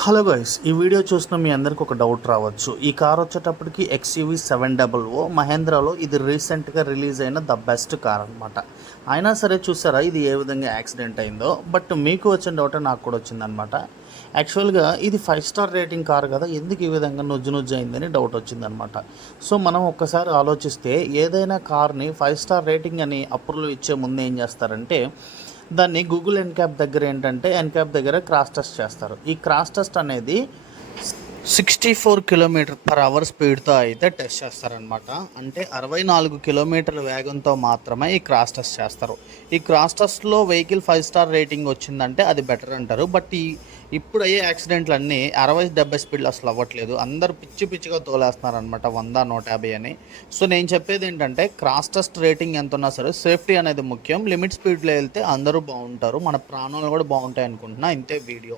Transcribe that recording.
Hello guys, ఈ video చూసిన మీ అందరికి ఒక డౌట్ రావచ్చు. ఈ కార్ వచ్చేటప్పటికి XUV 700 మహేంద్రాలో ఇది రీసెంట్గా రిలీజ్ అయిన ద బెస్ట్ కార్ అనమాట. అయినా సరే చూసారా ఇది ఏ విధంగా యాక్సిడెంట్ అయిందో. బట్ మీకు వచ్చిన డౌట్ నాకు కూడా వచ్చిందనమాట. యాక్చువల్గా ఇది 5 స్టార్ రేటింగ్ కార్ కదా, ఎందుకు ఈ విధంగా నుజ్జు అయిందని డౌట్ వచ్చిందనమాట. సో మనం ఒక్కసారి ఆలోచిస్తే ఏదైనా కార్ని 5 స్టార్ రేటింగ్ అని అప్రూవల్ ఇచ్చే ముందు ఏం చేస్తారంటే దాన్ని గూగుల్ ఎన్క్యాప్ దగ్గర ఏంటంటే ఎన్క్యాప్ దగ్గర క్రాష్ టెస్ట్ చేస్తారు. ఈ క్రాష్ టెస్ట్ అనేది 64 km/h స్పీడ్తో అయితే టెస్ట్ చేస్తారనమాట. అంటే 64 కిలోమీటర్ల వేగంతో మాత్రమే ఈ క్రాష్ టెస్ట్ చేస్తారు. ఈ క్రాష్ టెస్ట్లో వెహికల్ 5 స్టార్ రేటింగ్ వచ్చిందంటే అది బెటర్ అంటారు. బట్ ఇప్పుడు అయ్యే యాక్సిడెంట్లు అన్నీ 60-70 స్పీడ్లు అసలు అవ్వట్లేదు. అందరూ పిచ్చిగా తోలేస్తున్నారనమాట 100-150 అని. సో నేను చెప్పేది ఏంటంటే క్రాష్ టెస్ట్ రేటింగ్ ఎంత ఉన్నా సరే సేఫ్టీ అనేది ముఖ్యం. లిమిట్ స్పీడ్లో వెళ్తే అందరూ బాగుంటారు, మన ప్రాణాలు కూడా బాగుంటాయి అనుకుంటున్నా. ఇంతే వీడియో.